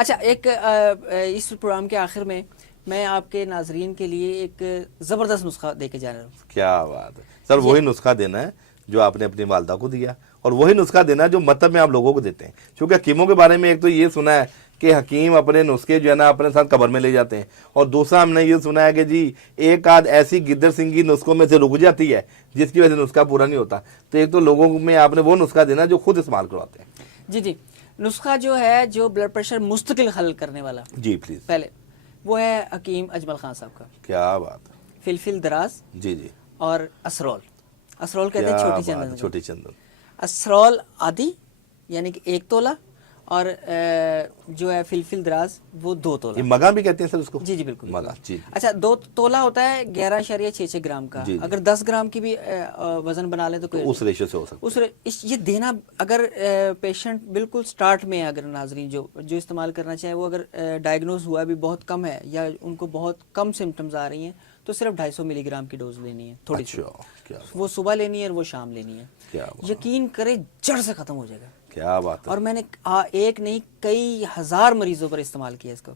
اچھا ایک اس پروگرام کے آخر میں آپ کے ناظرین کے لیے ایک زبردست نسخہ دے کے جا رہا ہوں. کیا بات ہے سر، وہی نسخہ دینا ہے جو آپ نے اپنی والدہ کو دیا، اور وہی نسخہ دینا ہے جو مطلب میں آپ لوگوں کو دیتے ہیں. کیونکہ حکیموں کے بارے میں ایک تو یہ سنا ہے کہ حکیم اپنے نسخے جو ہے نا اپنے ساتھ قبر میں لے جاتے ہیں، اور دوسرا ہم نے یہ سنا ہے کہ جی ایک آدھ ایسی گدر سنگھی نسخوں میں سے رک جاتی ہے جس کی وجہ سے نسخہ پورا نہیں ہوتا. تو ایک تو لوگوں میں آپ نے وہ نسخہ دینا جو خود استعمال کرواتے ہیں. جی نسخہ جو ہے جو بلڈ پریشر مستقل حل کرنے والا جی پلیز. پہلے وہ ہے حکیم اجمل خان صاحب کا کیا بات ہے. فلفل دراز جی جی. اور اسرول کہتے ہیں چھوٹی چندن. چھوٹی چندن. اسرول آدھی یعنی کہ 1 تولہ، اور جو ہے فلفل دراز وہ 2 تولہ. یہ مگا بھی کہتے ہیں سر اس کو؟ جی بالکل مگا. جی. اچھا 2 تولہ ہوتا ہے 11.66 گرام کا. جی. اگر 10 گرام کی بھی وزن بنا لیں تو کوئی اس ریشو سے ہو سکتا ہے. یہ دینا اگر پیشنٹ بالکل سٹارٹ میں اگر ناظرین جو استعمال کرنا چاہے وہ اگر ڈائگنوز ہوا بھی بہت کم ہے یا ان کو بہت کم سمٹمز آ رہی ہیں تو صرف 250 ملی گرام کی ڈوز لینی ہے. تھوڑی سی وہ صبح لینی ہے اور وہ شام لینی ہے. یقین کرے جڑ سے ختم ہو جائے گا. کیا بات ہے. اور میں نے ایک نہیں کئی ہزار مریضوں پر استعمال کیا اس کو.